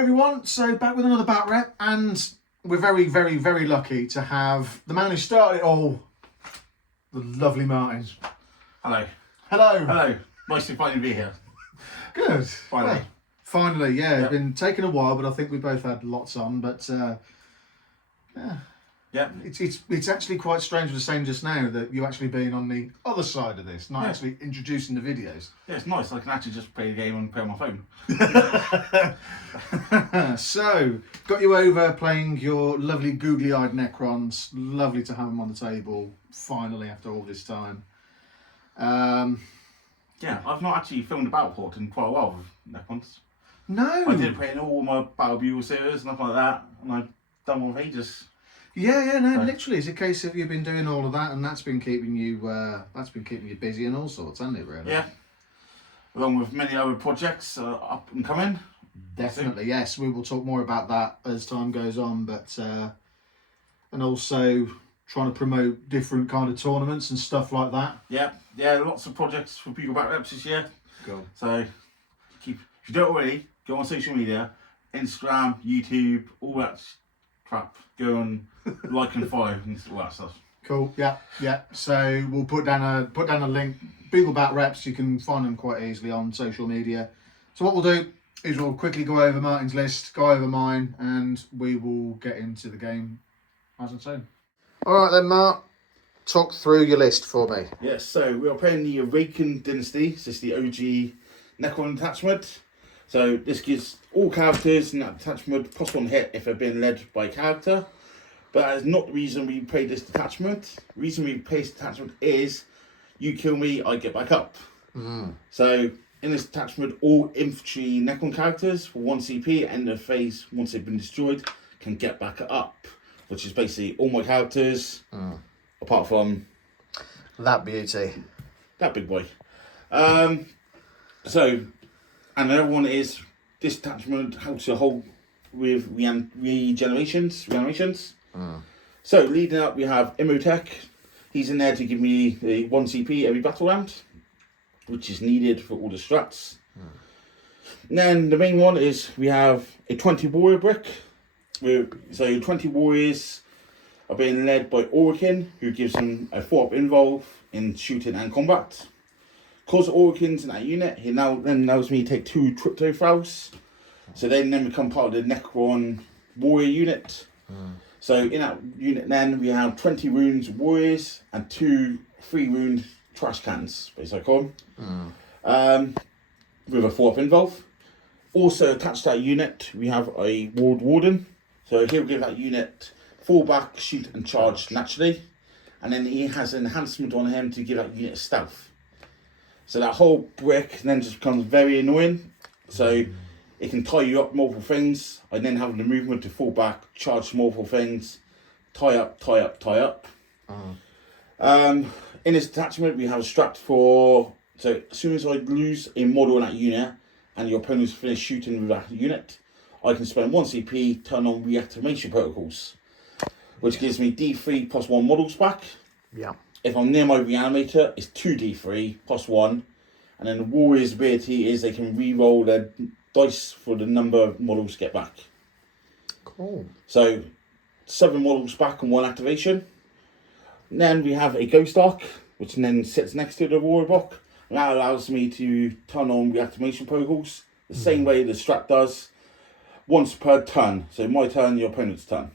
Hi everyone, so back with another Bat Rep, and we're very, very, very lucky to have the man who started it all, the lovely Martin. Hello. Hello. Hello. Nice to finally be here. Good. Finally. Well, finally, yeah. Yep. It's been taking a while, but I think we both had lots on, but Yeah. It's actually quite strange to say just now that you actually being on the other side of this, not actually introducing the videos. Yeah, it's nice. I can actually just play the game and play on my phone. So, got you over playing your lovely googly-eyed Necrons. Lovely to have them on the table, finally, after all this time. Yeah, I've not actually filmed a battle port in quite a while with Necrons. No! I did play in all my Battle Bugle series and stuff like that, and I've done one of ages. Yeah, literally, it's a case of you've been doing all of that, and that's been keeping you busy and all sorts, hasn't it? Really? Yeah, along with many other projects up and coming. Definitely, yes. We will talk more about that as time goes on, but and also trying to promote different kind of tournaments and stuff like that. Yeah, lots of projects for Bugle Back Reps this year. Cool. So if you don't already, go on social media, Instagram, YouTube, all that crap. Go and like and follow and all that stuff. Cool. Yeah. So we'll put down a link. Bugle Bat Reps. You can find them quite easily on social media. So what we'll do is we'll quickly go over Martin's list, go over mine, and we will get into the game as it's soon. All right then, Mark. Talk through your list for me. Yes. So we are playing the Awakened Dynasty. This is the OG Necron attachment. So this gives all characters in that attachment +1 hit if they're being led by a character. But that is not the reason we played this detachment. The reason we played this detachment is you kill me, I get back up. So in this detachment, all infantry Necron characters for 1 CP at end of phase, once they've been destroyed, can get back up. Which is basically all my characters, apart from that beauty. That big boy. And another one is this attachment helps to hold with regenerations. So leading up we have Imhotep. He's in there to give me the 1 CP every battle round, which is needed for all the strats. And then the main one is we have a 20 warrior brick. So 20 warriors are being led by Orkin, who gives them a 4-up involve in shooting and combat. Because Orkin's in that unit, he now then allows me to take 2 Crypto Throws. So they then become part of the Necron warrior unit. So in that unit then we have 20 runes warriors and 2 3-rune trash cans, basically I call them. With a 4-up involve. Also attached to that unit we have a Ward Warden. So he'll give that unit fall back, shoot and charge naturally. And then he has an enhancement on him to give that unit stealth. So that whole brick then just becomes very annoying. So it can tie you up multiple things. I then have the movement to fall back, charge multiple things, tie up. In this attachment we have a strat for, so as soon as I lose a model in that unit and your opponent's finished shooting with that unit, I can spend 1 CP, turn on reactivation protocols, which gives me D3 +1 models back. Yeah. If I'm near my reanimator, it's 2d3 +1. And then the warrior's ability is they can re-roll their dice for the number of models to get back. Cool. So 7 models back and 1 activation. And then we have a Ghost Arc, which then sits next to the warrior block. And that allows me to turn on reactivation protocols the same way the strat does, once per turn. So my turn, your opponent's turn.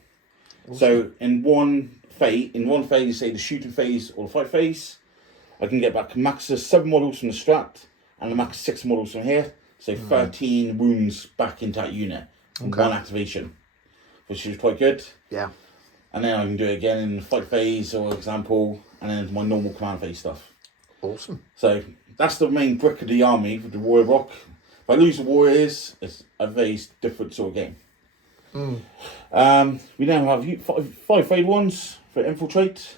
Awesome. So in one phase, say the shooting phase or the fight phase, I can get back a max of 7 models from the strat and a max of 6 models from here. So 13 wounds back into that unit and 1 activation, which is quite good. Yeah. And then I can do it again in the fight phase or example, and then my normal command phase stuff. Awesome. So that's the main brick of the army with the warrior rock. If I lose the warriors, it's a very different sort of game. We then have 5 fade ones for infiltrate.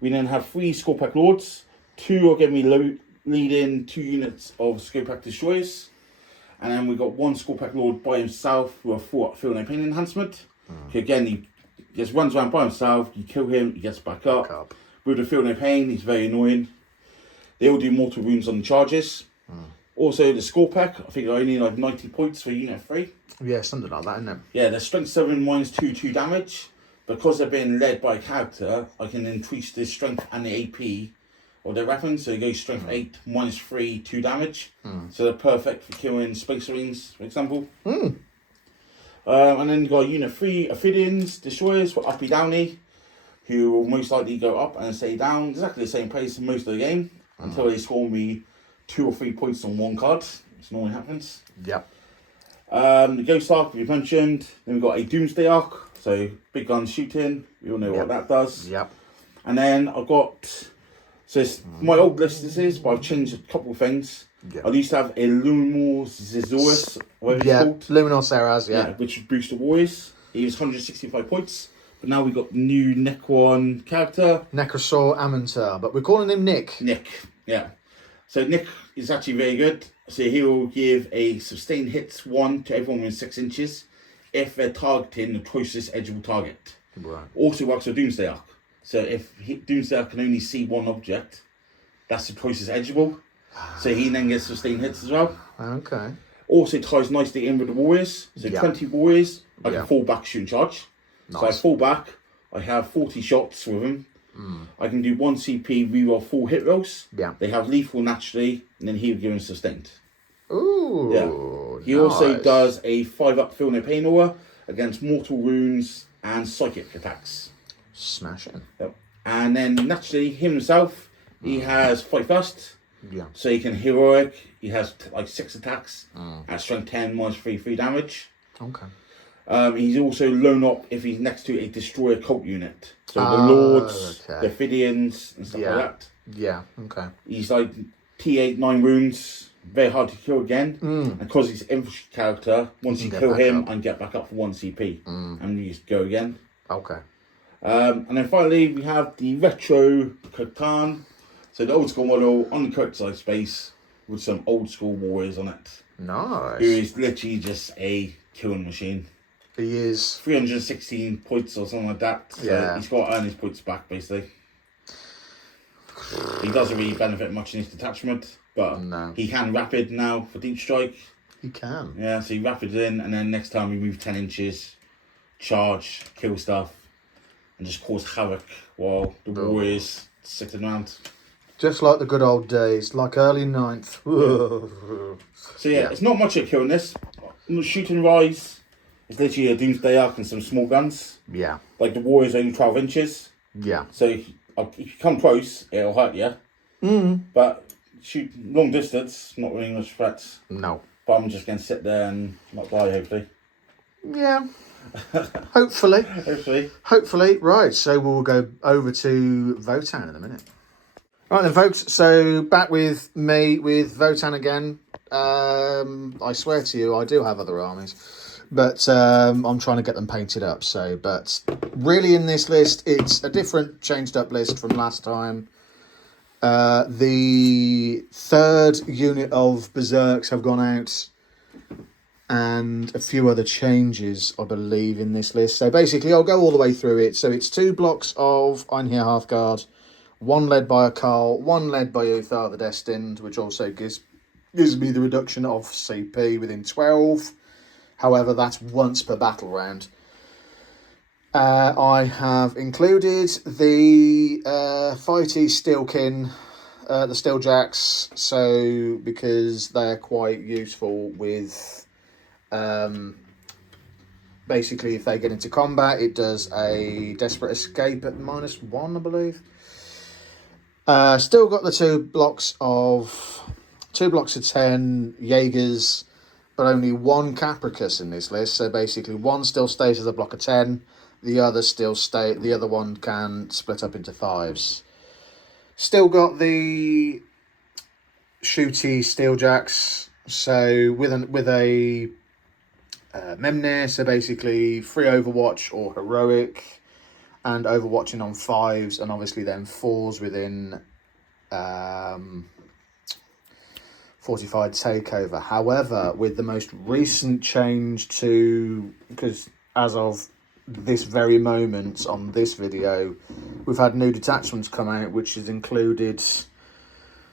We then have 3 Scorpack Lords. 2 are going to be leading 2 units of Scorpack Destroyers. And then we've got 1 Scorpack Lord by himself with a 4-up Feel No Pain enhancement. Again, he just runs around by himself, you kill him, he gets back up. With the Feel No Pain, he's very annoying. They all do mortal wounds on the charges. Also, the score pack, I think I only like 90 points for unit 3. Yeah, something like that, isn't it? Yeah, they're strength 7 minus 2 damage. Because they're being led by a character, I can increase the strength and the AP of their weapons. So it goes strength 8 minus 3, 2 damage. So they're perfect for killing Space Marines, for example. And then you've got unit 3 Ophidians, Destroyers for uppy downy, who will most likely go up and stay down exactly the same place most of the game until they score me 2 or 3 points on one card, which normally happens. Yep. The Ghost Arc, we mentioned. Then we've got a Doomsday Arc, so big gun shooting. We all know what that does. Yep. And then I've got, so it's my old list this is, but I've changed a couple of things. Yep. I used to have a Luminor Zezoris, whatever it's called. Luminor Seraz, which would boost the Warriors. He was 165 points. But now we've got the new Necron character. Necrosaur Amantar, but we're calling him Nick. Nick, yeah. So Nick is actually very good. So he will give a sustained hits 1 to everyone within 6 inches if they're targeting the closest edgeable target. Right. Also works with Doomsday Arc. So if Doomsday Arc can only see one object, that's the closest edgeable. So he then gets sustained hits as well. Okay. Also ties nicely in with the Warriors. So 20 Warriors, I can fall back, shoot and charge. Nice. So I fall back, I have 40 shots with them. I can do 1 CP, reroll 4 hit rolls. Yeah. They have lethal naturally, and then he'll give them sustained. Ooh. Yeah. He also does a 5-up Feel No Pain aura against mortal wounds and psychic attacks. Smashing. Yep. And then naturally, himself, he has Fight First. Yeah. So he can heroic. He has like 6 attacks at strength 10 minus 3 damage. Okay. He's also lone op if he's next to a destroyer cult unit. So the Lords, the Ophidians, and stuff like that. Yeah, okay. He's like T8, 9 wounds, very hard to kill again. And because he's an infantry character, once you kill him, I can get back up for 1 CP. And you just go again. Okay. And then finally, we have the retro Votann. So the old school model on the courtside space with some old school warriors on it. Nice. Who is literally just a killing machine. He is 316 points or something like that. So he's got to earn his points back, basically. He doesn't really benefit much in his detachment, but he can rapid now for deep strike. He can. Yeah, so he rapids in, and then next time we move 10 inches, charge, kill stuff, and just cause havoc while the warriors sitting around. Just like the good old days, like early 9th. So it's not much of killing this. Shooting rise. It's literally a Doomsday Arc and some small guns. Yeah. Like the war is only 12 inches. Yeah. So if you come close, it'll hurt you. But shoot long distance, not really much threats. No. But I'm just going to sit there and not die, hopefully. Yeah. Hopefully. Hopefully. Right, so we'll go over to Votann in a minute. Right then, folks, so back with me with Votann again. I swear to you, I do have other armies, but I'm trying to get them painted up. So, but really in this list, it's a different changed up list from last time. The 3rd unit of Berserks have gone out, and a few other changes, I believe, in this list. So basically, I'll go all the way through it. So it's 2 blocks of Einherjar Hearthguard, 1 led by a Carl, 1 led by Uthar the Destined, which also gives me the reduction of CP within 12. However, that's once per battle round. I have included the Fighty Steelkin, the Steeljacks, so because they're quite useful with basically if they get into combat, it does a desperate escape at -1, I believe. Still got the 2 blocks of 10 Jaegers, but only 1 Capricus in this list. So basically, 1 still stays as a block of 10. The other one can split up into 5s. Still got the shooty Steeljacks. So with a Memnir, so basically free Overwatch or heroic, and overwatching on 5s, and obviously then 4s within fortified takeover. However, with the most recent change to, because as of this very moment on this video, we've had new detachments come out, which has included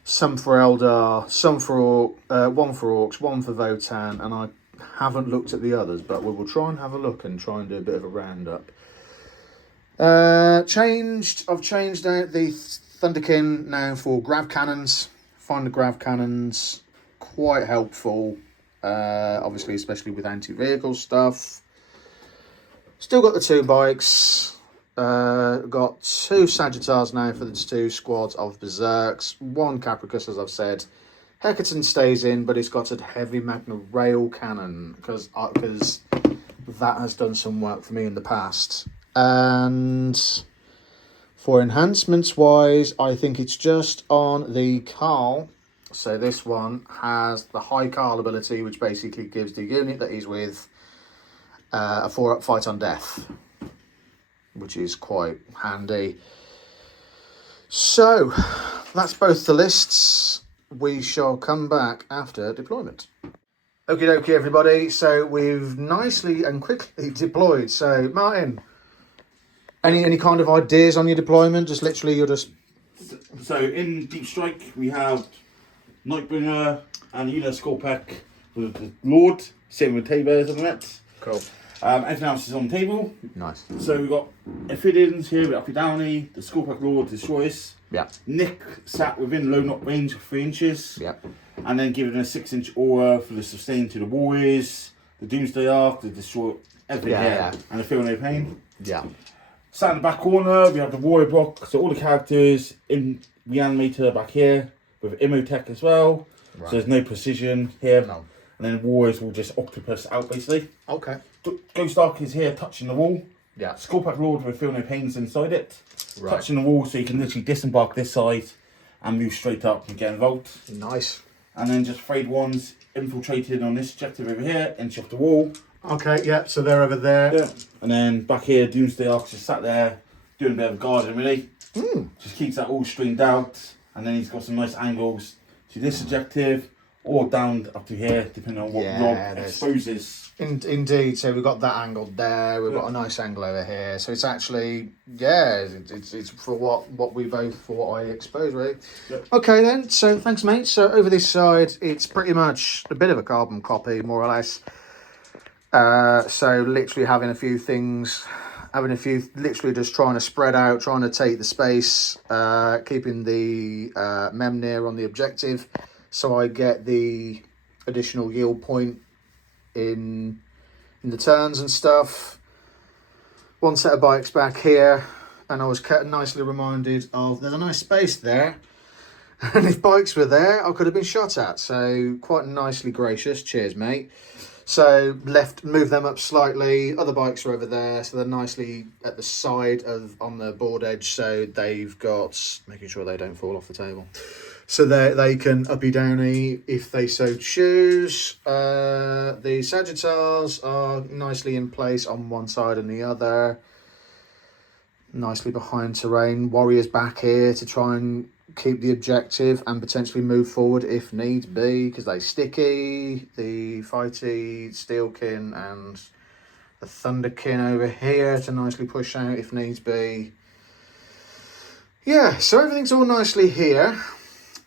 some for Eldar, some for one for Orcs, one for Votann, and I haven't looked at the others, but we will try and have a look and try and do a bit of a roundup. I've changed out the Thunderkin now for grav cannons. Find the grav cannons quite helpful, obviously, especially with anti-vehicle stuff. Still got the 2 bikes. Got 2 Sagittars now for the 2 squads of Berserks. 1 Capricus, as I've said. Hecaton stays in, but it's got a heavy Magna Rail cannon because that has done some work for me in the past. And for enhancements wise, I think it's just on the Carl. So this one has the high Carl ability, which basically gives the unit that he's with a 4-up fight on death, which is quite handy. So that's both the lists. We shall come back after deployment. Okie dokie, everybody. So we've nicely and quickly deployed. So Martin, any kind of ideas on your deployment? Just literally, you're just... So in Deep Strike, we have Nightbringer and Una Scorpec with the Lord, same with Tabers on the net. Cool. Everything else is on the table. Nice. So we've got Amphibians here with Uppy Downey, the Scorpec Lord destroys. Yeah. Nick sat within low knock range of 3 inches. Yeah. And then given a 6-inch aura for the sustain to the Warriors, the Doomsday Arc, to destroy everything here, Yeah. and the Feel No Pain. Yeah. Sat in the back corner, we have the Warrior block, so all the characters in Reanimator back here, with Immotech as well. Right. So there's no precision here. No. And then Warriors will just octopus out basically. Okay. Ghost Arc is here touching the wall. Yeah. Scorpack Lord with Feel No Pains inside it. Right. Touching the wall so you can literally disembark this side and move straight up and get involved. Nice. And then just Frayed Ones infiltrated on this objective over here, inch off the wall. Okay, yeah, so they're over there. Yeah. And then back here, Doomsday Arc just sat there doing a bit of guarding really. Just keeps that all streamed out. And then he's got some nice angles to this objective or down up to here, depending on what Rob exposes. Indeed, so we've got that angle there, we've got a nice angle over here. So it's actually, it's for what I expose really. Yep. Okay then, so thanks mate. So over this side, it's pretty much a bit of a carbon copy, more or less. So literally having a few things, literally just trying to spread out, trying to take the space, keeping the Memnir on the objective, so I get the additional yield point in the turns and stuff. 1 set of bikes back here, and I was nicely reminded of there's a nice space there, and if bikes were there, I could have been shot at. So quite nicely gracious. Cheers, mate. So move them up slightly. Other bikes are over there, so they're nicely at the side on the board edge. So they've got, making sure they don't fall off the table. So they can uppy downy if they so choose. The Sagittars are nicely in place on one side and the other. Nicely behind terrain. Warriors back here to try and keep the objective and potentially move forward if needs be, because they sticky. The Fighty, Steelkin and the Thunderkin over here to nicely push out if needs be. Yeah, so everything's all nicely here.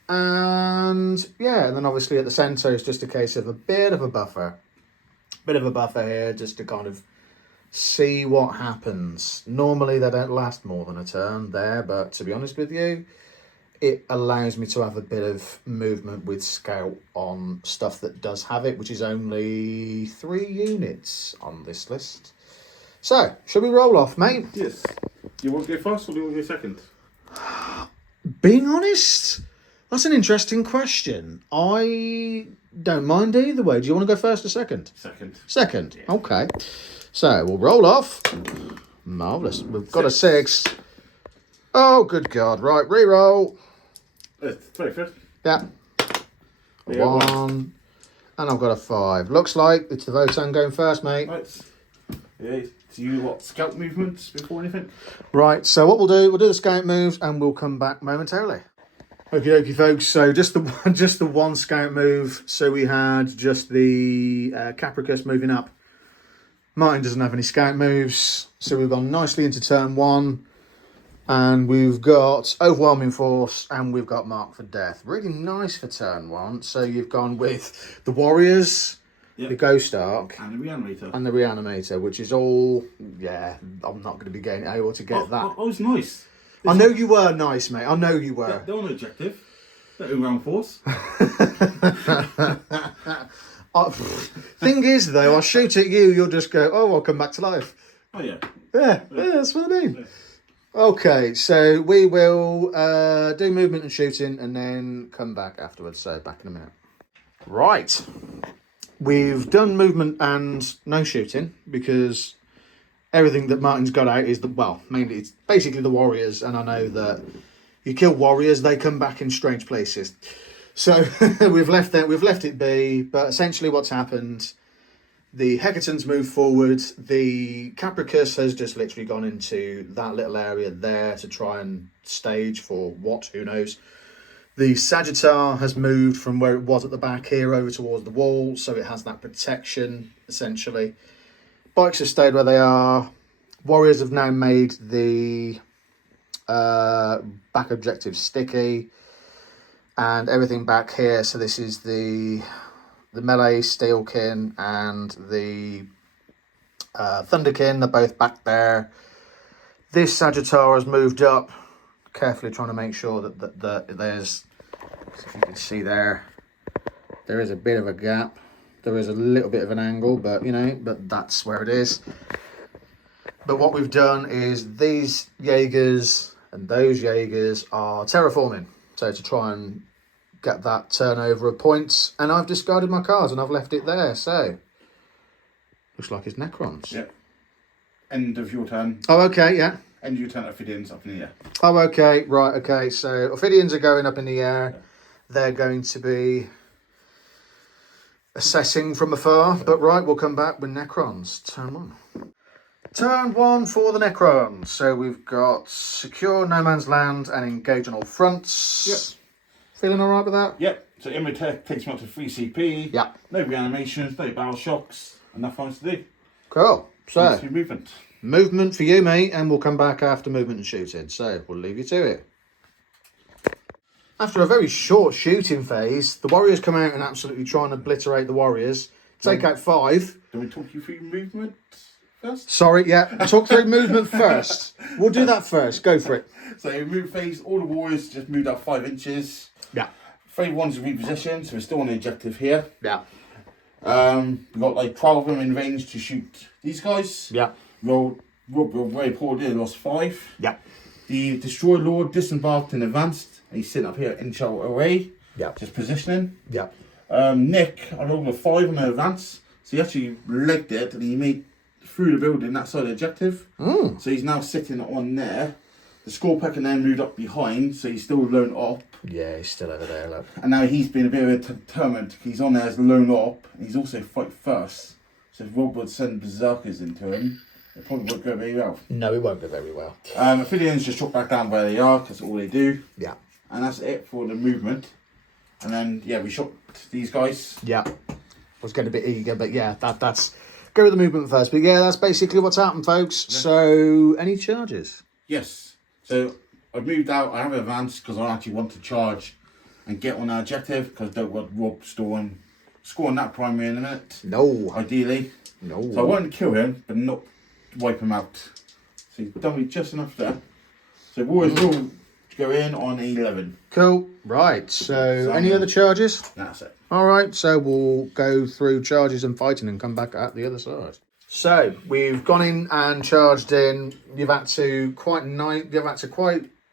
And yeah, and then obviously at the centre it's just a case of a bit of a buffer. Bit of a buffer here just to kind of see what happens. Normally they don't last more than a turn there, but to be honest with you, it allows me to have a bit of movement with Scout on stuff that does have it, which is only 3 units on this list. So, shall we roll off, mate? Yes. Do you want to go first or do you want to go second? Being honest, that's an interesting question. I don't mind either way. Do you want to go first or second? Second. Second, yeah. Okay. So, we'll roll off. Marvellous. We've got a 6. Oh, good God. Right, re-roll. 25th. Yeah. 1. And I've got a 5. Looks like it's the Votann going first, mate. Right. Yeah. Do you want scout movements before anything? Right, so what we'll do the scout moves and we'll come back momentarily. Okie dokie, folks. So just the one scout move. So we had just the Capricus moving up. Martin doesn't have any scout moves. So we've gone nicely into turn 1. And we've got Overwhelming Force and we've got Mark for Death. Really nice for turn 1. So you've gone with the Warriors, the Ghost Ark, and the Reanimator. And the Reanimator, which is all, yeah, I'm not going to be able to get that. I was nice. I know you were nice, mate. I know you were. They're on objective. They're Overwhelming Force. Thing is, though, I'll shoot at you, you'll just go, oh, I'll come back to life. Oh, yeah. Yeah, that's what I mean. Yeah. Okay, so we will do movement and shooting and then come back afterwards. So back in a minute. Right. We've done movement and no shooting because everything that Martin's got out is mainly it's basically the Warriors, and I know that you kill Warriors, they come back in strange places. So we've left it be, but essentially what's happened, the Hecatons move forward, the Capricus has just literally gone into that little area there to try and stage for what, who knows. The Sagittar has moved from where it was at the back here over towards the wall, so it has that protection, essentially. Bikes have stayed where they are. Warriors have now made the back objective sticky, and everything back here, so this is the melee Steelkin and the Thunderkin, they're both back there. This Sagittar has moved up, carefully trying to make sure that there's, if you can see there is a bit of a gap. There is a little bit of an angle, but that's where it is. But what we've done is these Jaegers and those Jaegers are terraforming. So to try and get that turnover of points, and I've discarded my cards and I've left it there. So looks like it's Necrons. Yep. End of your turn. Oh, okay, yeah. End of your turn. Ophidians up in the air. Oh, okay, right, okay. So Ophidians are going up in the air. Yeah. They're going to be assessing from afar. But right, we'll come back with Necrons. Turn 1. Turn 1 for the Necrons. So we've got secure no man's land and engage on all fronts. Yep. Feeling all right with that? Yep. So Imhotep takes me up to 3 CP. Yep. No reanimations, no battle shocks, and nothing else to do. Cool. So movement. Movement for you, mate, and we'll come back after movement and shooting. So we'll leave you to it. After a very short shooting phase, the Warriors come out and absolutely try and obliterate the Warriors. Take out 5. Can we talk you through movement first? Sorry, yeah. Talk through movement first. We'll do that first. Go for it. So move phase, all the Warriors just moved up 5 inches. Yeah. Phase 1's repositioned, so we're still on the objective here. Yeah. We've got like 12 of them in range to shoot these guys. Yeah. Rob very poor, did lost 5. Yeah. The Destroy Lord disembarked and advanced. And he's sitting up here in shell array. Yeah. Just positioning. Yeah. Nick, I rolled a 5 on the advance. So he actually legged it and he made through the building that side of the objective. Mm. So he's now sitting on there. The Scorpecker then moved up behind, so he's still lone op. Yeah, he's still over there, look. And now he's been a bit of a determined. He's on there as lone op. And he's also fight first. So if Rob would send berserkers into him, it probably won't go very well. No, it won't go very well. Ophidians just drop back down where they are, because that's all they do. Yeah. And that's it for the movement. And then, yeah, we shot these guys. Yeah. I was going to be eager, but yeah, that's... Go with the movement first. But yeah, that's basically what's happened, folks. Yeah. So, any charges? Yes. So, I've moved out. I have advanced because I actually want to charge and get on our objective, because I don't want Rob scoring that primary in a minute. No. Ideally. No. So I want to kill him, but not wipe him out. So he's done me just enough there. So Warriors will go in on 11. Cool. Right. So any other charges? That's it. All right. So we'll go through charges and fighting and come back at the other side. So we've gone in and charged in. You've had to quite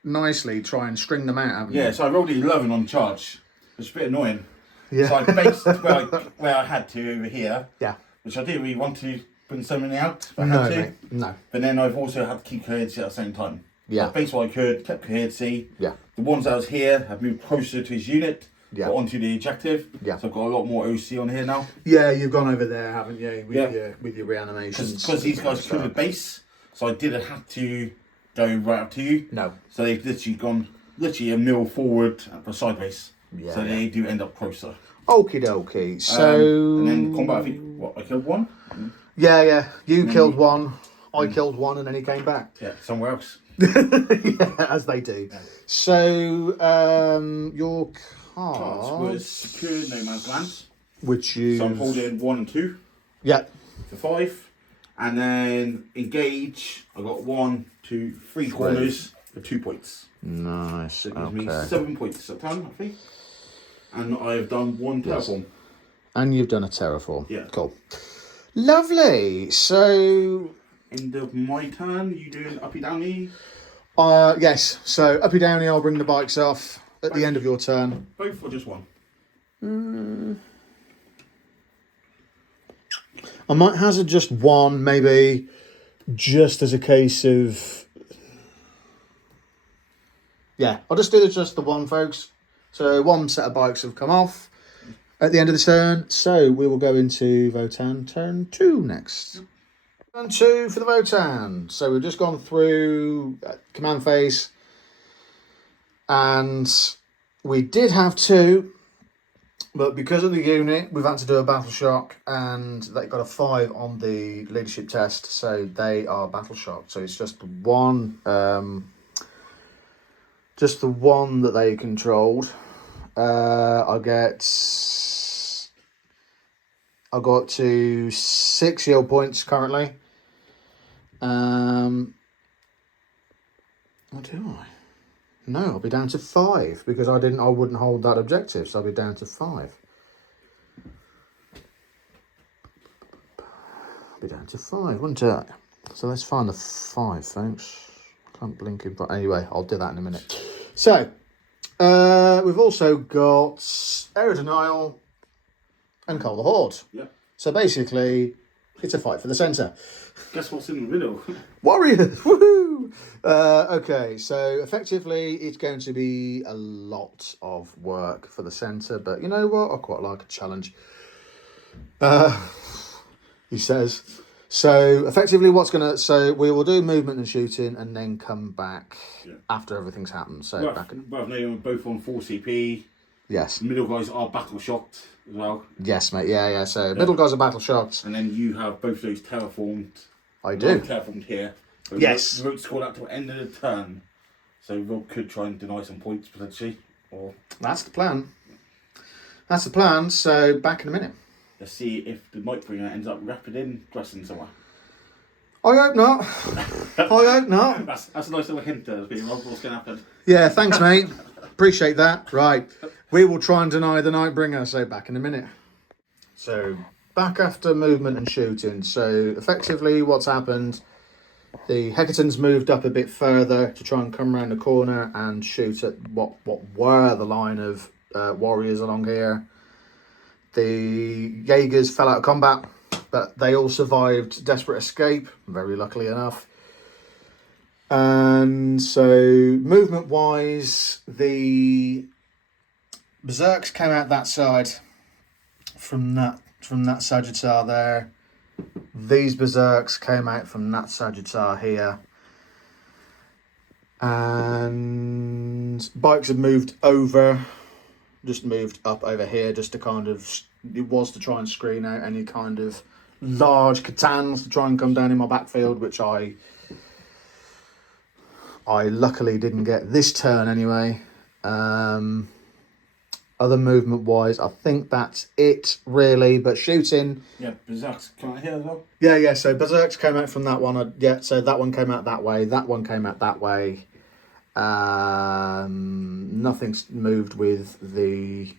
nicely try and string them out, haven't you? Yeah. So I rolled an 11 on charge. It's a bit annoying. Yeah. So I based where I had to over here. Yeah. Which I didn't really want to bring so many out. But No, I had to. mate, no. But then I've also had to keep coherency at the same time. Yeah. So I based what I could, kept coherency. Yeah. The ones that was here have moved closer to his unit. Yeah. Got onto the objective. Yeah. So I've got a lot more OC on here now. Yeah, you've gone over there, haven't you? With your reanimations. Because these guys killed the base, so I didn't have to go right up to you. No. So they've literally gone a mil forward or sideways. Yeah. So they do end up closer. Okie dokie. So and then combat, I think I killed one. Yeah. You killed one. I killed one, and then he came back. Yeah, somewhere else. Yeah, as they do. Yeah. So, your Cards cards, was Secure No Man's Land. which you... So I'm holding 1 and 2 Yeah. for 5. And then Engage, I got 1, 2, 3 corners for 2 points. Nice. So it gives me Okay. 7 points a turn, I think. And I've done 1 Terraform. And you've done a Terraform. Yeah. Cool. Lovely. So, End of my turn, you doing uppy downy? yes. So, uppy downy, I'll bring the bikes off at the end of your turn. Both or just one? I might hazard just one, maybe, just as a case of... Yeah, I'll just do just the one, folks. So, one set of bikes have come off at the end of the turn. So, we will go into Votann turn 2 next. Turn 2 for the Votann. So, we've just gone through command phase. And we did have 2. But because of the unit, we've had to do a battle shock, and they got a 5 on the leadership test, so they are battle shocked. So it's just the one, that they controlled. I got to 6 yield points currently. What do I? No, I'll be down to 5 because I wouldn't hold that objective, so I'll be down to 5. I'll be down to 5, wouldn't I? So let's find the 5, folks. I can't blink it, but anyway, I'll do that in a minute. So, we've also got Air Denial and Cull the Horde. Yeah. So basically, it's a fight for the centre. Guess what's in the middle? Warriors! Woohoo! Okay, so effectively it's going to be a lot of work for the centre, but you know what? I quite like a challenge. He says. So effectively so we will do movement and shooting and then come back after everything's happened. So both on 4 CP. Yes. The middle guys are battle shocked as well. Yes, mate. Yeah. So middle guys are battle shocked. And then you have both those terraformed. I do. Terraformed here. But yes. You won't score that till end of the turn. So Rob could try and deny some points potentially. Or that's the plan. That's the plan. So back in a minute. Let's see if the Nightbringer ends up rapid in dressing somewhere. I hope not. I hope not. That's a nice little hint there, Rob. What's going to happen? Yeah, thanks, mate. Appreciate that. Right. We will try and deny the Nightbringer, so back in a minute. So, back after movement and shooting. So, effectively, what's happened, the Hecatons moved up a bit further to try and come around the corner and shoot at what were the line of warriors along here. The Jaegers fell out of combat, but they all survived desperate escape, very luckily enough. And so, movement-wise, the Berserks came out that side from that Sagittar there. These Berserks came out from that Sagittar here. And bikes have moved over, just moved up over here, just to kind of, it was to try and screen out any kind of large Catans to try and come down in my backfield, which I luckily didn't get this turn anyway. Other movement wise, I think that's it really. But shooting, yeah, Berserks come out here as well. Yeah. So Berserks came out from that one. So that one came out that way. That one came out that way. Nothing's moved with the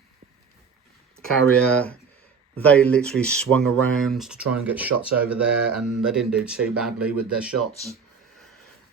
carrier. They literally swung around to try and get shots over there, and they didn't do too badly with their shots.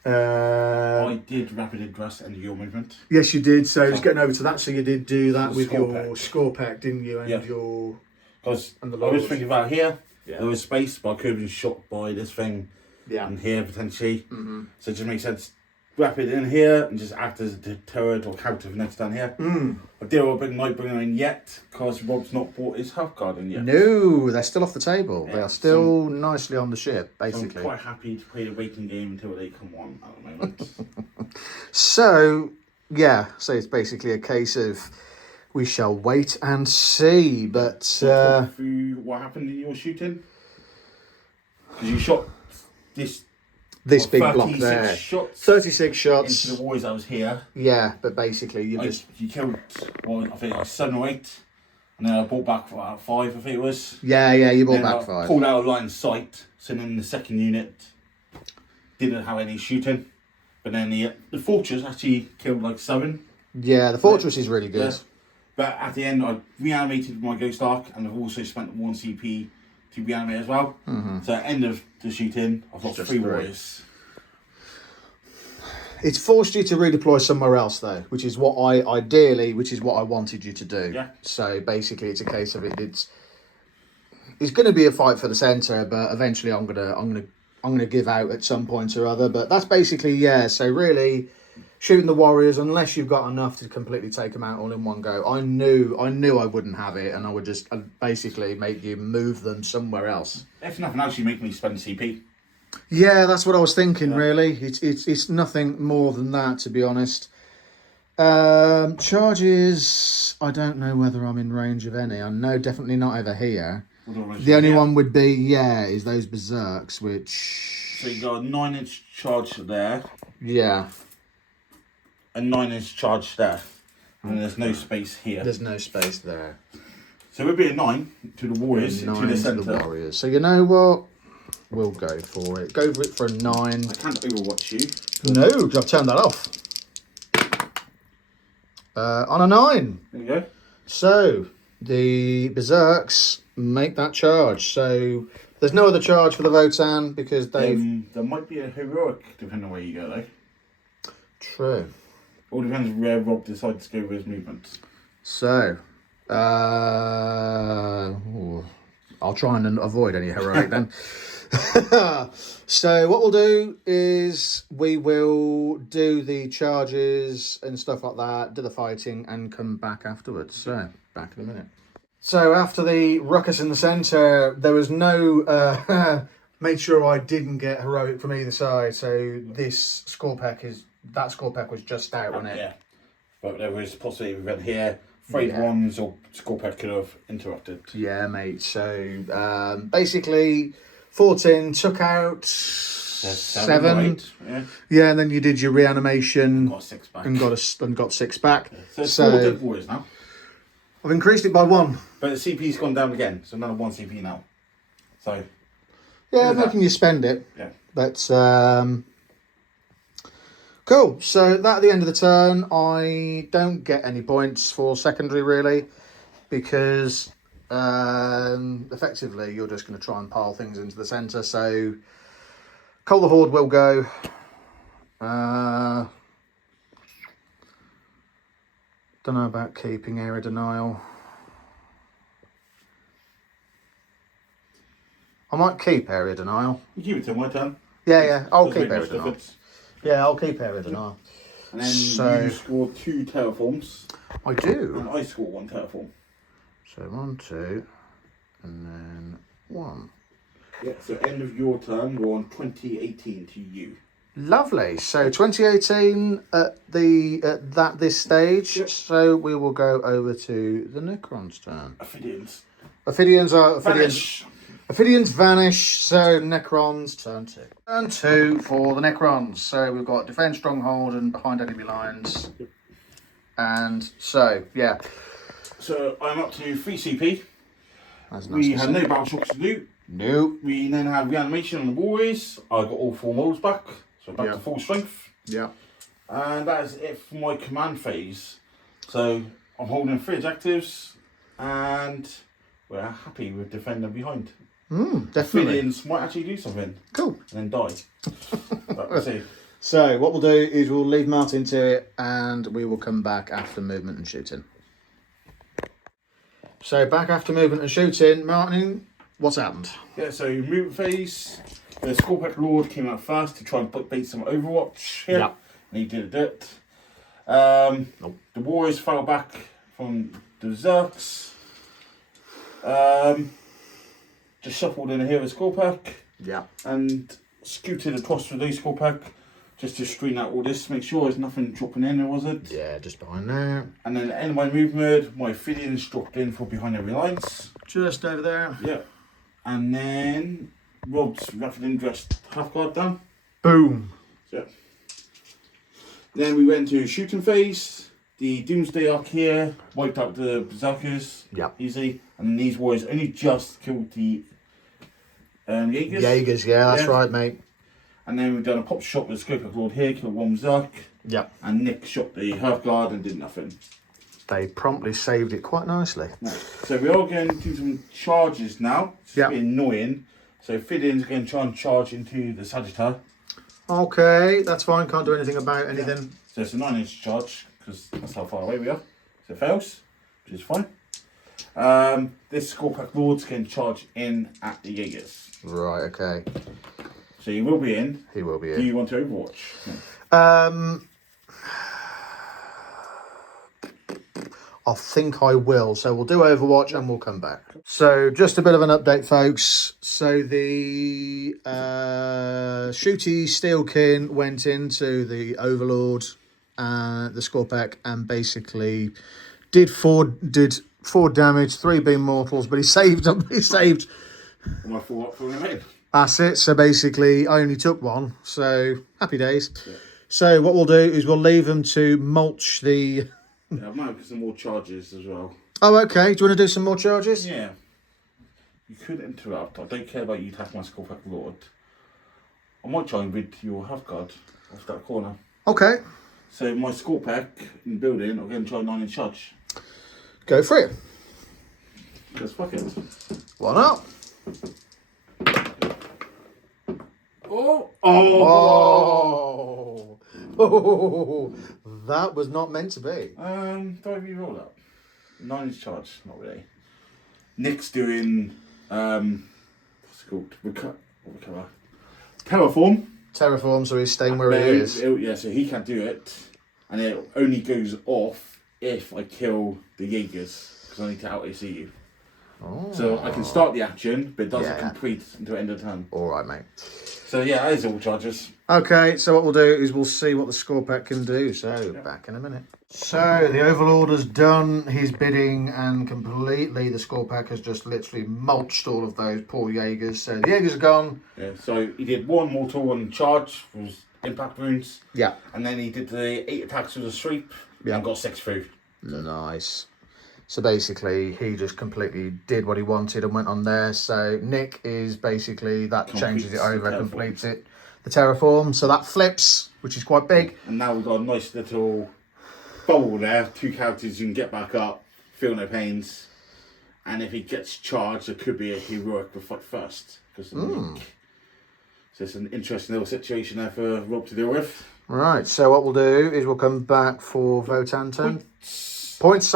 I did rapid address and your movement. Yes, you did. So it's getting over to that. So you did do that with your pack. score pack, didn't you? And your because I was thinking about here. Yeah. There was space, but I could have been shot by this thing. Yeah. And here potentially. Mm-hmm. So it just makes sense. Rapid in here and just act as a deterrent or counter for next down here. I didn't bring Nightbringer in yet because Rob's not bought his half card in yet. No, they're still off the table. Yeah, they are still nicely on the ship, basically. I'm quite happy to play the waiting game until they come on at the moment. So it's basically a case of we shall wait and see. But through what happened in your shooting? Because you shot this this big block there. Shots 36 shots. into the warriors that was here. Yeah, but basically you killed, well, I think like 7 or 8. And then I brought back about 5, I think it was. Yeah, you brought then back I 5. Pulled out of line of sight. So then the second unit didn't have any shooting. But then the fortress actually killed like 7. Yeah, the fortress is really good. Yeah. But at the end, I reanimated my Ghost Ark, and I've also spent 1 CP to reanimate as well. So at the end of the shooting, I've got 3 warriors. It's forced you to redeploy somewhere else though, which is what I wanted you to do. Yeah. So basically, it's a case of it's going to be a fight for the centre, but eventually I'm gonna give out at some point or other. But that's basically So really, shooting the warriors, unless you've got enough to completely take them out all in one go. I knew I wouldn't have it, and I would just basically make you move them somewhere else. If nothing else, you make me spend CP. Yeah, that's what I was thinking. Really, it's nothing more than that, to be honest. Charges, I don't know whether I'm in range of any. I know definitely not over here. The only one would be is those berserks, which. So you got a 9-inch charge there. Yeah. A 9-inch charge there, and there's no space here. There's no space there. So it would be a 9 to the warriors, 9 to the centre. The warriors. So you know what? We'll go for it. Go for it for a 9. I can't overwatch you. No, because I've turned that off. On a 9. There you go. So the berserks make that charge. So there's no other charge for the Votann because they've. There might be a heroic depending on where you go though. True. All depends where Rob decides to go with his movements. So, I'll try and avoid any heroic then. So what we'll do is we will do the charges and stuff like that, do the fighting and come back afterwards. So, back in a minute. So after the ruckus in the centre, there was no... made sure I didn't get heroic from either side. So this score pack was just out on it. Yeah, but there was possibly event here. Frayed ones or score pack could have interrupted. Yeah, mate. So basically, 14 took out 7. Yeah, and then you did your reanimation. Got 6 back. And got 6 back. Yeah. So 4 dead warriors now. I've increased it by 1. But the CP's gone down again, so another 1 CP now. So. Yeah, making you spend it. Yeah. But cool. So that at the end of the turn, I don't get any points for secondary really, because effectively you're just going to try and pile things into the centre. So Cull the Horde will go. Don't know about keeping area denial. I might keep area denial. You keep it till my turn. Yeah. I'll keep area denial. Yeah, I'll keep area denial. And then you score 2 terraforms. I do. And I score 1 terraform. So 1, 2, and then 1. Yeah, so end of your turn, we're on 2018 to you. Lovely. So 2018 at this stage. Yep. So we will go over to the Necrons' turn. Ophidians. Ophidians vanish, so Necrons turn 2. Turn 2 for the Necrons. So we've got defend stronghold and behind enemy lines. And so, yeah. So I'm up to 3 CP. That's nice. We have no battle shocks to do. No. We then have reanimation on the warriors. I got all 4 models back, so back to full strength. Yeah. And that is it for my command phase. So I'm holding 3 objectives, and we're happy with defending behind. Definitely. Ophidians might actually do something. Cool. And then die. But we'll see. So what we'll do is we'll leave Martin to it, and we will come back after movement and shooting. So back after movement and shooting, Martin, what's happened? Yeah, so movement phase. The Scorpack Lord came out first to try and put bait some Overwatch here. Yeah. And he did it. Nope. The Warriors fell back from the Zerks. Just shuffled in a hero Scorpack. Yeah. And scooted across the day Scorpack just to screen out all this, make sure there's nothing dropping in, was it? Yeah, just behind there. And then at the end of my movement, my Ophidians dropped in for behind every lines. Just over there. Yeah. And then Rob's Raffling dressed half guard down. Boom. Yeah. Then we went to shooting phase. The Doomsday Arc here wiped out the Berserkers. Yep. Easy. And these warriors only just killed the Jaegers. Jaegers, yeah, that's right, mate. And then we've done a pop shot with Scope Lord here, killed one Berserk. Yep. And Nick shot the Hearthguard and did nothing. They promptly saved it quite nicely. No. So we are going to do some charges now. It's a bit annoying. So Fidin's going to try and charge into the Sagittar. Okay, that's fine. Can't do anything about anything. Yeah. So it's a 9-inch charge, because that's how far away we are. So it fails, which is fine. This Scorpack Lord's going to charge in at the Jaegers. Right, okay. So he will be in. He will be in. Do you want to Overwatch? I think I will. So we'll do Overwatch and we'll come back. So just a bit of an update, folks. So the Shooty Steelkin went into the Overlord, the Scorpack, and basically did four damage, 3 beam mortals, but he saved them. He saved. Am I for him in? That's it. So basically, I only took one. So happy days. Yeah. So what we'll do is we'll leave them to mulch the. Yeah, I might get some more charges as well. Oh, okay. Do you want to do some more charges? Yeah. You could interrupt. I don't care about you attacking my Scorpack Lord. I might try and rid your Hearthguard off that corner. Okay. So my Scorpack in building, I'm going to try 9-inch charge. Go for it. Let's fuck it. Why not? Oh! Oh! Oh! That was not meant to be. Do I re-roll that? 9-inch charge, not really. Nick's doing what's it called? Recover. Terraform. Terraform, so he's staying where he is. Yeah, so he can't do it, and it only goes off if I kill the Jaegers because I need to out AC you. Oh. So I can start the action, but it doesn't complete until end of turn. All right, mate. So yeah, that is all charges. Okay, so what we'll do is we'll see what the Scorpack can do. So back in a minute. So the Overlord has done his bidding, and completely the Scorpack has just literally mulched all of those poor Jaegers. So the Jaegers are gone. Yeah. So he did 1 mortal and charge for his impact wounds. Yeah. And then he did the 8 attacks with a sweep. Yeah. And got 6 through. Nice. So basically, he just completely did what he wanted and went on there. So Nick is basically, that changes it over, completes it. The Terraform, so that flips, which is quite big. And now we've got a nice little bubble there. 2 characters you can get back up, feel no pains. And if he gets charged, it could be a heroic to fight first. Because Nick. So it's an interesting little situation there for Rob to deal with. Right, so what we'll do is we'll come back for Votann turn. Points,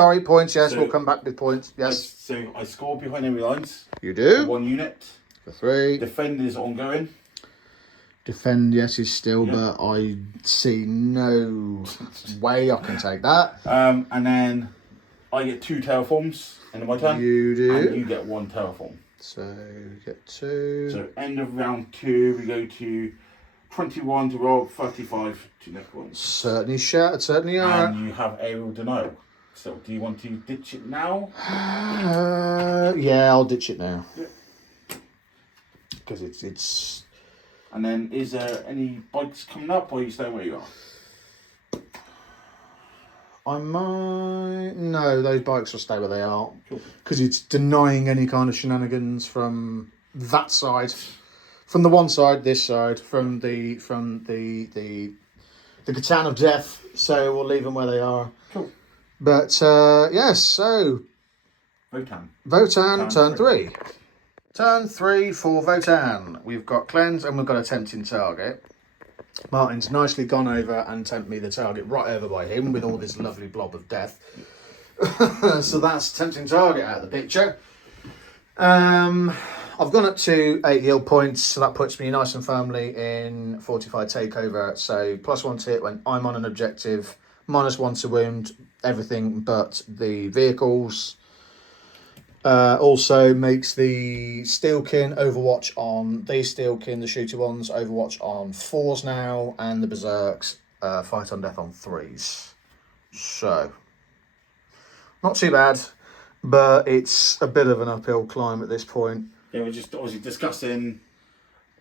yes, so we'll come back with points, yes. So I score behind enemy lines. You do. 1 unit. For 3. Defend is ongoing. Defend, yes, is still, but I see no way I can take that. And then I get 2 Terraforms in my turn. You do. And you get 1 Terraform. So you get 2. So end of round 2, we go to 21 to roll, 35 to Necrons. Certainly shattered, certainly are. And you have aerial denial. So do you want to ditch it now? Yeah, I'll ditch it now. Because it's. And then is there any bikes coming up, or are you staying where you are? I might. No, those bikes will stay where they are. Cool. Because it's denying any kind of shenanigans from that side. From the one side, this side, from the Votann of Death. So we'll leave them where they are. Cool. But yes, so Votann, turn 3. Turn 3 for Votann. We've got Cleanse and we've got a Tempting Target. Martin's nicely gone over and tempt me the target right over by him with all this lovely blob of death. So that's Tempting Target out of the picture. I've gone up to 8 heal points, so that puts me nice and firmly in Fortified Takeover. So +1 to hit when I'm on an objective, -1 to wound, everything but the vehicles. Also makes the Steelkin Overwatch on these Steelkin, the shooter ones, Overwatch on 4s now, and the Berserks Fight on Death on 3s. So, not too bad, but it's a bit of an uphill climb at this point. Yeah, we're just obviously discussing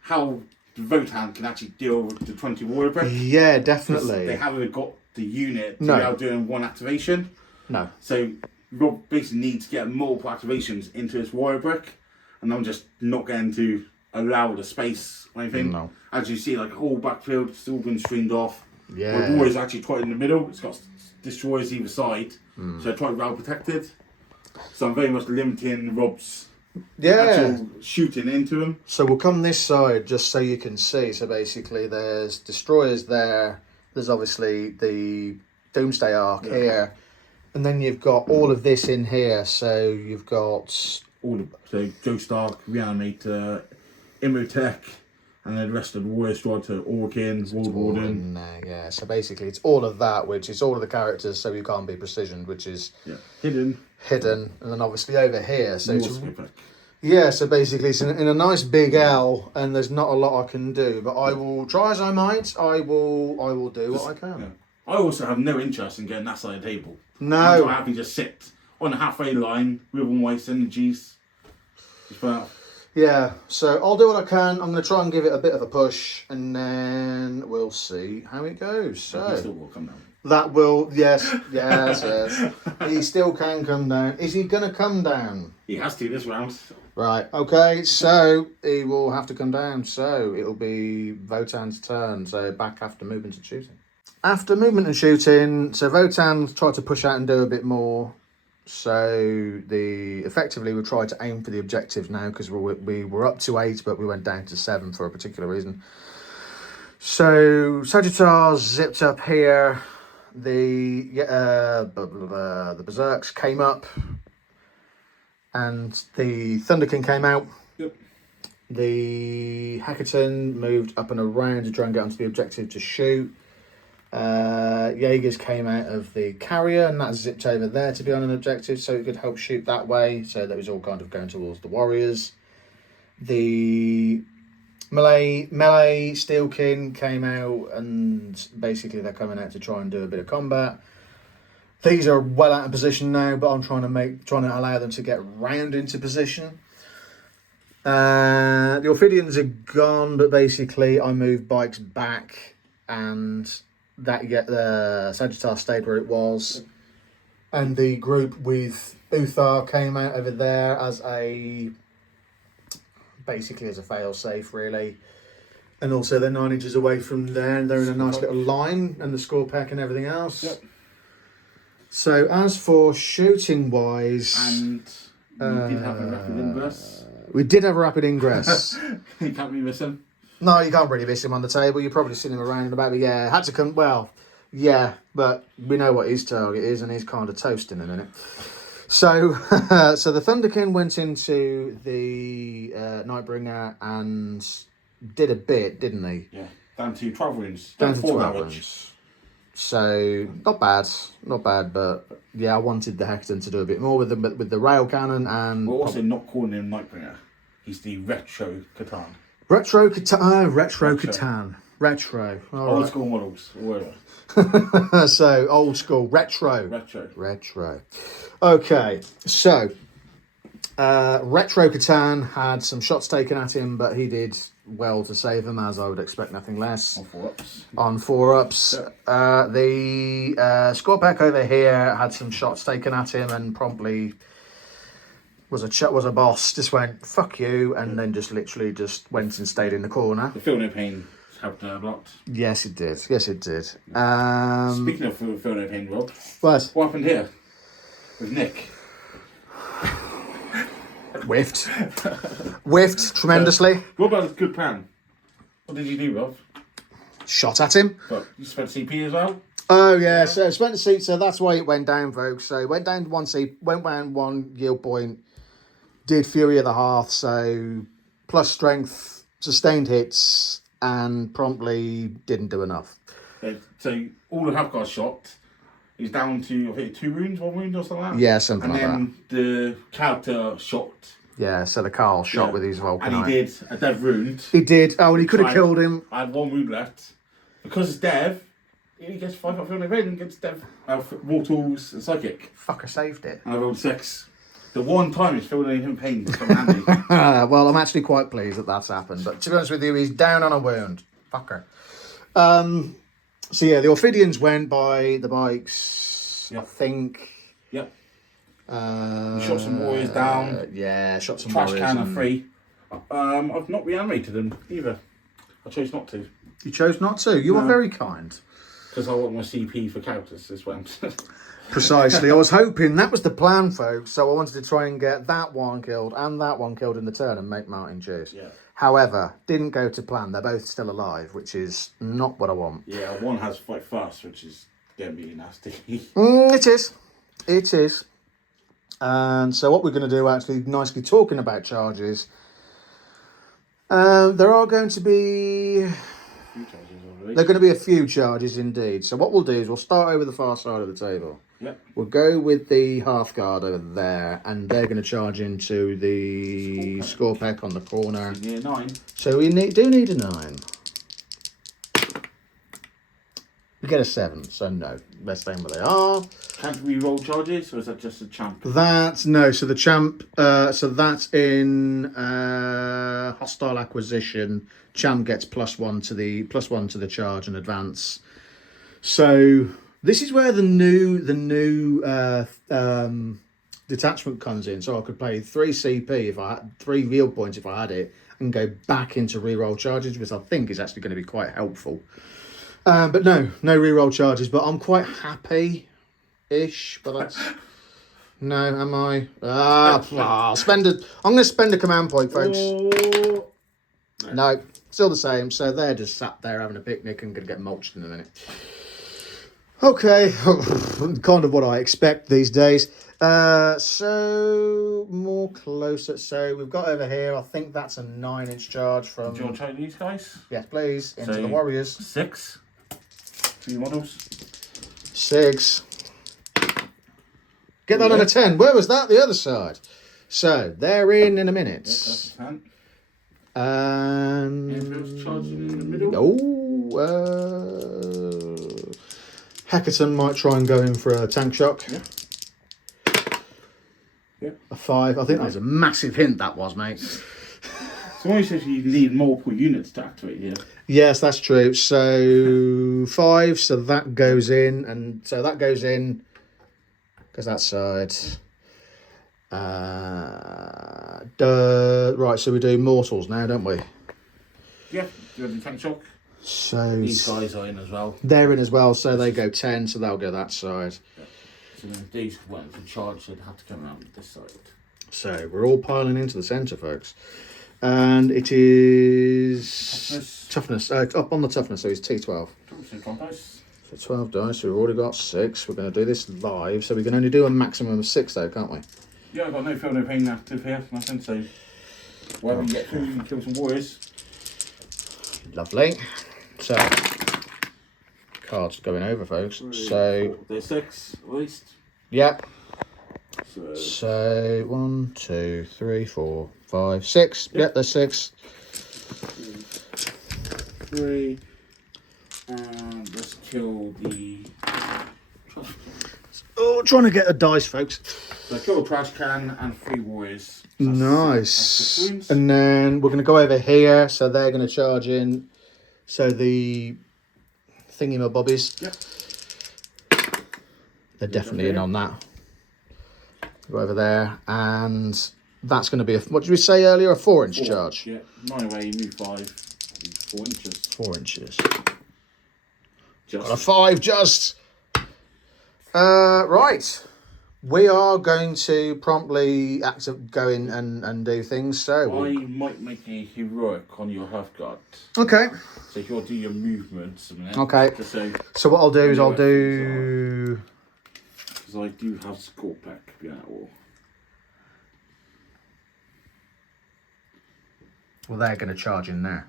how Votann can actually deal with the 20 warrior brick. Yeah, definitely. They haven't got the unit to No. be able to do one activation. No. So Rob basically needs to get multiple activations into his warrior brick, and I'm just not going to allow the space or anything. No. As you see, like whole backfield it's all been streamed off. Yeah. My warrior's actually quite in the middle. It's got destroyers either side, so I try to well protected. So I'm very much limiting Rob's actual shooting into him. So we'll come this side just so you can see. So basically there's destroyers there. There's obviously the Doomsday Ark here. And then you've got all of this in here. So you've got... So Ghost Ark, Reanimator, Imotech, and then the rest of the Warrior Squad to Orkin, Warden. Yeah, so basically it's all of that, which is all of the characters, so you can't be precisioned, which is hidden. And then obviously over here. So it's, yeah, so basically it's in a nice big L, and there's not a lot I can do, but I will try as I might. I will do what I can. Yeah. I also have no interest in getting that side of the table. No. I'm quite happy to just sit on the halfway line with all my synergies. Yeah, so I'll do what I can. I'm going to try and give it a bit of a push, and then we'll see how it goes. So he still will come down. That will, yes. He still can come down. Is he going to come down? He has to this round. Right, okay, so he will have to come down. So it'll be Votann's turn. So back after movement and shooting. After movement and shooting, so Votann tried to push out and do a bit more. So effectively we tried to aim for the objectives now because we were up to 8, but we went down to 7 for a particular reason. So Sagittars zipped up here. The Berserks came up, and the Thunderkin came out. Yep. The Hackaton moved up and around to try and get onto the objective to shoot. Jaegers came out of the carrier, and that zipped over there to be on an objective, so it could help shoot that way. So that was all kind of going towards the warriors. The melee Steelkin came out, and basically they're coming out to try and do a bit of combat. These are well out of position now, but I'm trying to allow them to get round into position. The Ophidians are gone, but basically I moved bikes back, and the Sagittars stayed where it was, and the group with Uthar came out over there as basically as a fail-safe, really. And also they're 9 inches away from there, and they're in a nice little line, and the score pack and everything else. Yep. So as for shooting wise, and we did have a rapid ingress. We did have a rapid ingress. You can't be missing. No, you can't really miss him on the table. You're probably sitting him around and about. But yeah, had to come. Well, yeah, but we know what his target is, and he's kind of toasting in a minute. So, so the Thunderkin went into the Nightbringer and did a bit, didn't he? Yeah, down to 12 wounds. Down to 4 12 damage. wounds. So not bad, but yeah, I wanted the Hecton to do a bit more with the rail cannon, and we're also not calling him Nightbringer. He's the Retro Catan. Retro Catan. Retro. Old school models, or whatever. So old school retro. Retro. Okay, so Retro Catan had some shots taken at him, but he did well to save them, as I would expect nothing less. On 4-ups. Yep. The squad pack over here had some shots taken at him, and promptly was a boss. Just went fuck you, and then just literally just went and stayed in the corner. The Feel No Pain helped a lot. Yes, it did. Speaking of Feel No Pain, Rob, what happened here with Nick? Whiffed tremendously. What about a good plan? What did you do, Rob? Shot at him. But you spent CP as well? Oh yeah, so spent the seat, so that's why it went down, folks. So it went down 1 seat, went down 1 yield point, did Fury of the Hearth, so plus strength, sustained hits, and promptly didn't do enough. So all the half guard shot is down to, I think, 1 wound or something like that? Yeah, something like that. And then the character shot. Yeah, so the Carl shot with his Vulcanite. And he did a dev wound. He did. Oh, and he could have killed him. I had 1 wound left. Because it's dev, he gets 5 up Feel No Pain and gets dev, mortals and psychic. Fucker saved it. And I rolled 6. The one time it's filled in pain. It's come handy. Well, I'm actually quite pleased that that's happened. But to be honest with you, he's down on a wound. Fucker. So yeah, the Ophidians went by the bikes. Yep. I think. Yep. We shot some warriors down. Yeah, shot some Trash warriors. can are free. I've not reanimated them either. I chose not to. You chose not to. You are very kind. Because I want my CP for characters this went. Precisely. I was hoping that was the plan, folks. So I wanted to try and get that one killed and that one killed in the turn and make Martin choose. Yeah. However, didn't go to plan. They're both still alive, which is not what I want. Yeah, one has fight fast, which is getting really nasty. It is. It is. And so what we're going to do, actually, nicely talking about charges, there are going to be... There are going to be a few charges indeed. So what we'll do is we'll start over the far side of the table. Yep. We'll go with the Hearthguard over there, and they're going to charge into the Scorpec on the corner. Yeah, 9. So we do need a 9. We get a 7, so no. They're staying where they are. Can't we roll charges, or is that just a champ? That's no. So the champ. So that's in hostile acquisition. Champ gets +1 to the charge and advance. So this is where the new detachment comes in. So I could play 3 CP if I had 3 real points if I had it, and go back into reroll charges, which I think is actually going to be quite helpful. But no reroll charges. But I'm quite happy-ish. But that's no, am I? I'll spend it. I'm going to spend a command point, folks. Oh. No, still the same. So they're just sat there having a picnic and going to get mulched in a minute. Okay, kind of what I expect these days. So more closer. So we've got over here. I think that's a 9-inch charge from. Do you want to try these guys? Yes, please. Into So, the Warriors. 6. 3 models. 6. Get that on a 10. Where was that? The other side. So they're in a minute. That's a 10. And Charging in the middle. Heckerton might try and go in for a tank shock. Yeah. Yeah. A 5. I think that was a massive hint. That was, mate. So when you say you need multiple units to activate here. Yes, that's true. So 5. So that goes in, and so that goes in because that side. Right, so we do mortals now, don't we? Yeah, do you want the tank shock? So These guys are in as well. they're in as well, so they go 10, so they'll go that side. Yeah. So then if these went to charge, they'd have to come around this side. So we're all piling into the centre, folks. And it is toughness. Up on the toughness, so it's T12. So 12 dice, so we've already got 6. We're going to do this live, so we can only do a maximum of 6 though, can't we? Yeah, I've got no feel, no pain active here, nothing, so whatever you get through, you can kill some warriors. Lovely. So, cards going over, folks. So, there's 6 at least. Yeah. So 1, 2, 3, 4, 5, 6. Yep, there's 6. 3. And let's kill the trash can. Oh, trying to get a dice, folks. So kill a trash can and 3 warriors. So Nice. And then we're going to go over here. So they're going to charge in. So the thingy-mabobbies. Yep. They're definitely in on that. Go over there. And that's going to be, what did we say earlier? A 4-inch charge. Yeah. 9 away, move 5. 4 inches. 4 inches. Just. Got a 5 just. Right. We are going to promptly go in and do things. So I might make a heroic on your Hearthguard. Okay. So if you'll do your movements a minute. Okay. So what I'll do is I'll do. Because I do have Scorpec behind that wall. Well, they're going to charge in there.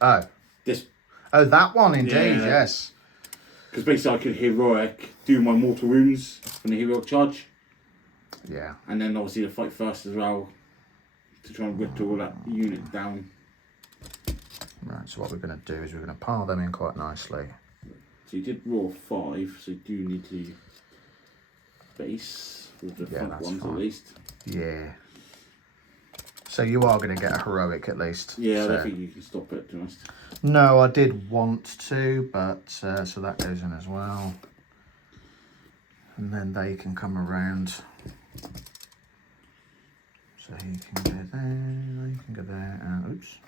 Oh. This. Oh, that one indeed. Yeah. Yes. Because basically I could heroic, do my mortal wounds from the heroic charge. Yeah. And then obviously the fight first as well. To try and whittle all that unit down. Right, so what we're going to do is we're going to pile them in quite nicely. So you did roll 5, so you do need to base with the Yeah, front that's ones fine. at least. Yeah. So you are going to get a heroic at least. Yeah, I so. don't think you can stop it, to be honest. No, I did want to, but so that goes in as well. And then they can come around. So he can go there, you can go there, and oops.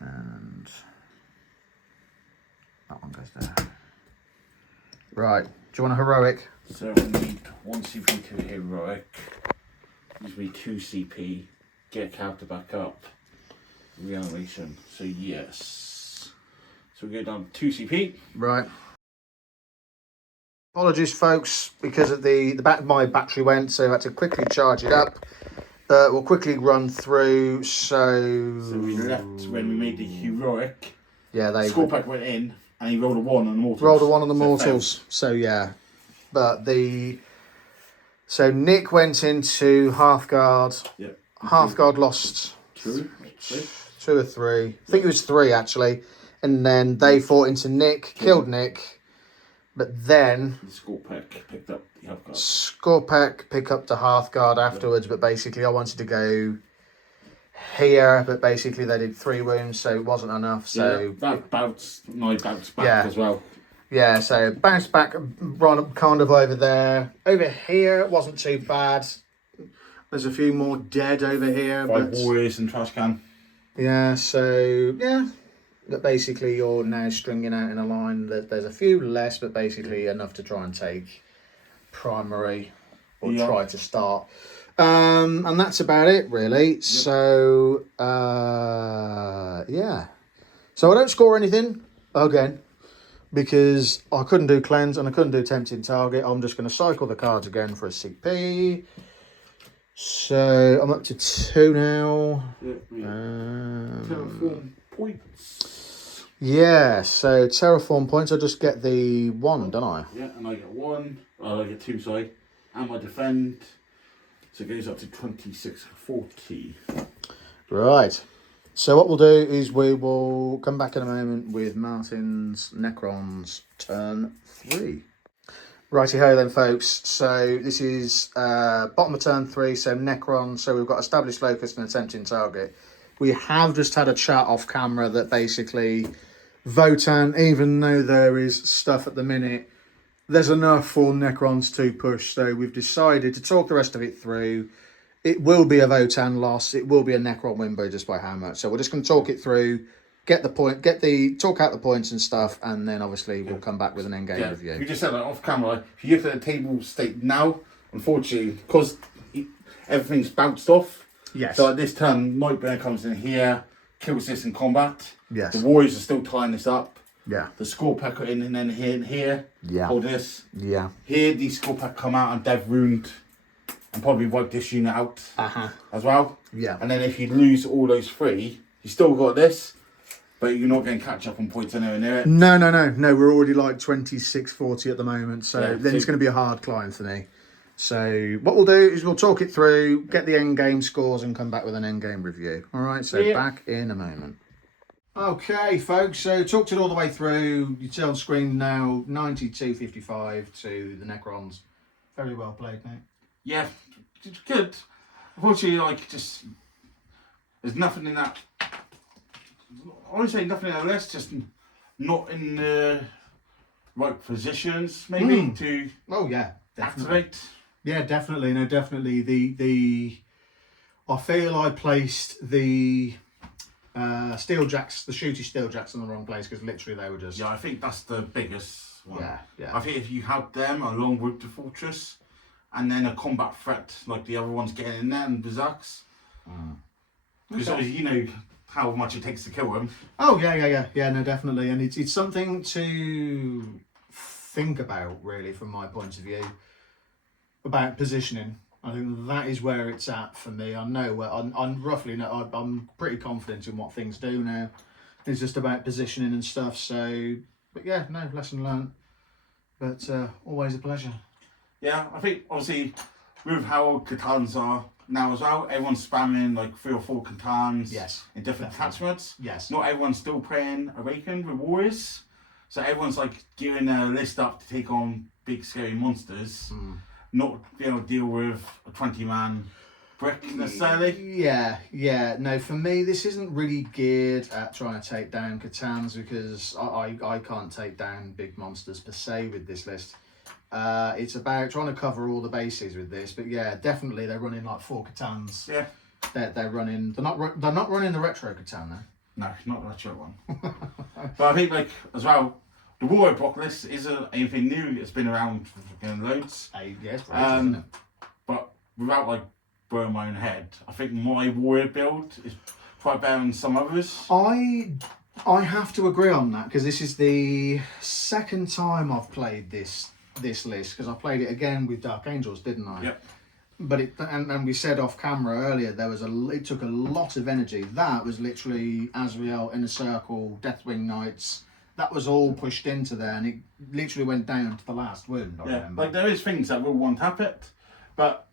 And that one goes there. Right, do you want a heroic? So we need 1 CP to heroic. Gives me 2 CP. Get character back up. Reanimation. So yes. So we go down to 2 CP. Right. Apologies, folks, because of my battery went, so I had to quickly charge it up. We'll quickly run through. So we left when we made the heroic. Yeah, Skull pack went in, and he rolled a 1 on the mortals. Rolled a 1 on the mortals. So yeah, but so Nick went into Hearthguard. Yep. Hearthguard lost 2 or 3. I think it was 3 actually, and then they fought into Nick, killed Nick. But then the Scorpack picked up the Hearthguard. Scorpack picked up the Hearthguard afterwards, but basically I wanted to go here, but basically they did 3 wounds, so it wasn't enough. So that bounced back as well. Yeah, so bounced back, run kind of over there. Over here it wasn't too bad. There's a few more dead over here. 5 warriors and trash can. Yeah, so yeah. But basically you're now stringing out in a line. There's a few less, but basically enough to try and take primary or try to start. And that's about it really. Yep. So yeah. So I don't score anything again because I couldn't do cleanse and I couldn't do tempting target. I'm just going to cycle the cards again for a CP. So I'm up to 2 now. Yep, Terraform points. Yeah, so Terraform points, I just get the 1, don't I? Yeah, and I get 1. I get 2, sorry. And my defend. So it goes up to 2640. Right. So what we'll do is we will come back in a moment with Martin's Necrons turn 3. Righty-ho then, folks. So this is bottom of turn 3, so Necrons. So we've got established locus and attempting target. We have just had a chat off camera that basically Votann, even though there is stuff at the minute, there's enough for Necrons to push. So we've decided to talk the rest of it through. It will be a Votann loss. It will be a Necron win, but just by how much. So we're just going to talk it through, talk out the points and stuff, and then obviously we'll come back with an end-game review. We just said that off camera. If you look at the table state now, unfortunately, because everything's bounced off. Yes. So at this turn, Nightmare comes in here, kills this in combat. Yes. The Warriors are still tying this up. Yeah. The Scorpack are in, and then here and here. Yeah. Hold this. Yeah. Here, these Scorpack come out and dev wound and probably wipe this unit out as well. Yeah. And then if you lose all those 3, you still got this, but you're not going to catch up on points anywhere near it. No. We're already like 26-40 at the moment, so then it's going to be a hard climb for me. So what we'll do is we'll talk it through, get the end game scores, and come back with an end game review. All right, so back in a moment. Okay, folks. So talked it all the way through. You see on screen now 92-55 to the Necrons. Very well played, mate. Yeah, it's good. Unfortunately, there's nothing in that. I would say nothing in that list. Just not in the right positions, maybe to. Oh yeah, definitely. Activate. Yeah, definitely. No, definitely. I feel I placed the Steeljacks, the shooty Steeljacks in the wrong place because literally they were just. Yeah, I think that's the biggest one. Yeah. I think if you had them along with the fortress, and then a combat threat like the other ones getting in there and berserks, because obviously you know how much it takes to kill them. Oh yeah. No, definitely, and it's something to think about really from my point of view. About positioning, I think that is where it's at for me. I know where I'm roughly know. I'm pretty confident in what things do now. It's just about positioning and stuff. So, but yeah, no lesson learned. But always a pleasure. Yeah, I think obviously with how Catans are now as well, everyone's spamming like 3 or 4 Catans. Yes, in different attachments. Yes. Not everyone's still playing Awakened with Warriors, so everyone's like gearing their list up to take on big scary monsters, not be able to deal with a 20-man brick necessarily. Yeah. No, for me, this isn't really geared at trying to take down Catans, because I can't take down big monsters per se with this list. It's about trying to cover all the bases with this, but yeah, definitely they're running like 4 Catans. Yeah. They're running. They're not running the retro Catan though. No, not the retro one. But I think like as well, the Warrior block list isn't anything new. It's been around for fucking loads. Yes, right, isn't it? But without like blowing my own head, I think my Warrior build is quite better than some others. I have to agree on that, because this is the second time I've played this list, because I played it again with Dark Angels, didn't I? Yep. But and we said off camera earlier, it took a lot of energy. That was literally Azrael, Inner Circle, Deathwing Knights. That was all pushed into there, and it literally went down to the last wound. I remember. Like there is things that will one tap it, but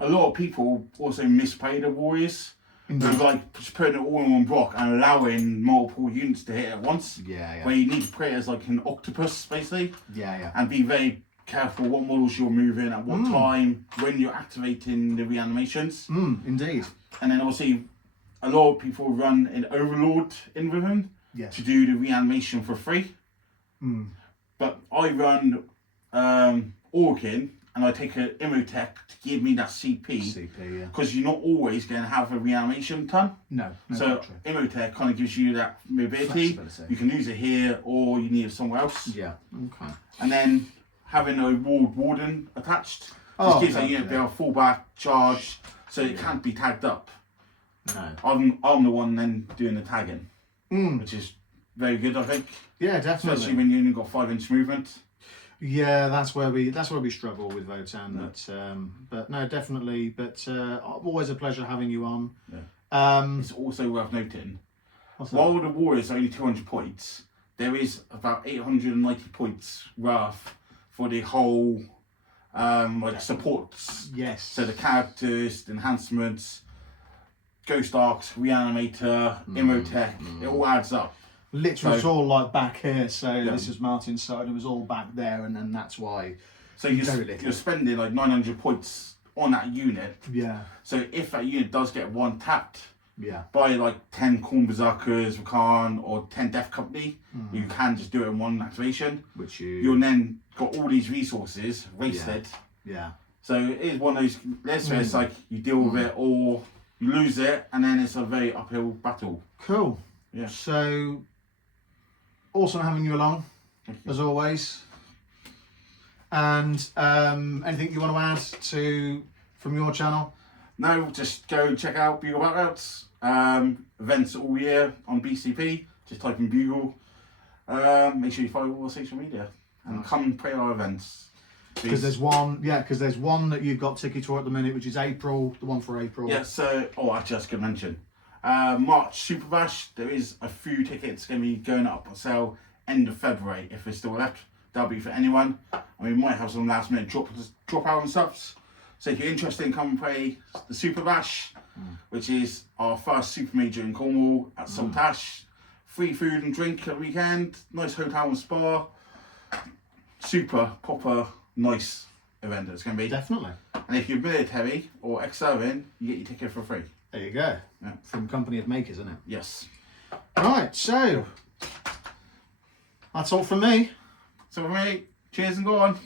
a lot of people also misplay the Warriors. With like just putting it all in one block and allowing multiple units to hit at once. Yeah. Where you need to play it as like an octopus basically. Yeah. And be very careful what models you're moving at what time, when you're activating the reanimations. Indeed. And then obviously a lot of people run an Overlord in with them to do the reanimation for free. But I run Orkin, and I take an Imotech to give me that CP. Yeah. Because you're not always going to have a reanimation ton. No So Imotech kind of gives you that mobility. You can use it here, or you need it somewhere else. Yeah. Okay. And then having a Ward Warden attached just gives that unit a bit of fallback charge, so it can't be tagged up. No. I'm the one then doing the tagging, which is very good, I think. Yeah, definitely. Especially when you only got 5-inch movement. Yeah, that's where we struggle with Votann. But no, definitely. But always a pleasure having you on. Yeah. It's also worth noting, while the Warriors are only 200 points, there is about 890 points worth for the whole supports. Yes. So the characters, the enhancements, Ghost Arcs, Reanimator, Imotech, it all adds up. Literally, it's all like back here. So this is Martin's side. It was all back there, and then that's why. So you're spending like 900 points on that unit. Yeah. So if that unit does get one tapped, yeah, by like 10 Khorne Berserkers, Votann, or 10 Death Company, you can just do it in one activation. Which you'll then got all these resources wasted. Yeah. So it is one of those. Let's say it's like you deal with it or you lose it, and then it's a very uphill battle. Cool. Yeah. So awesome having you along, as always. And anything you want to add from your channel? No, just go check out Bugle Battle Routes. Events all year on BCP. Just type in Bugle. Make sure you follow all our social media and come and play our events. Because there's one that you've got tickets for at the minute, which is April. The one for April. Yeah. So, actually, I was going to mention March Super Bash. There is a few tickets going to be going up on sale end of February if there's still left. That'll be for anyone. I mean, we might have some last minute drop out and stuff. So if you're interested in come and play the Super Bash, which is our first super major in Cornwall at Saltash, free food and drink at the weekend, nice hotel and spa, super proper nice event it's going to be. Definitely. And if you're military or ex-serving, you get your ticket for free. There you go. Yeah. From Company of Makers, isn't it? Yes. Right, so that's all from me. So for me, cheers and go on.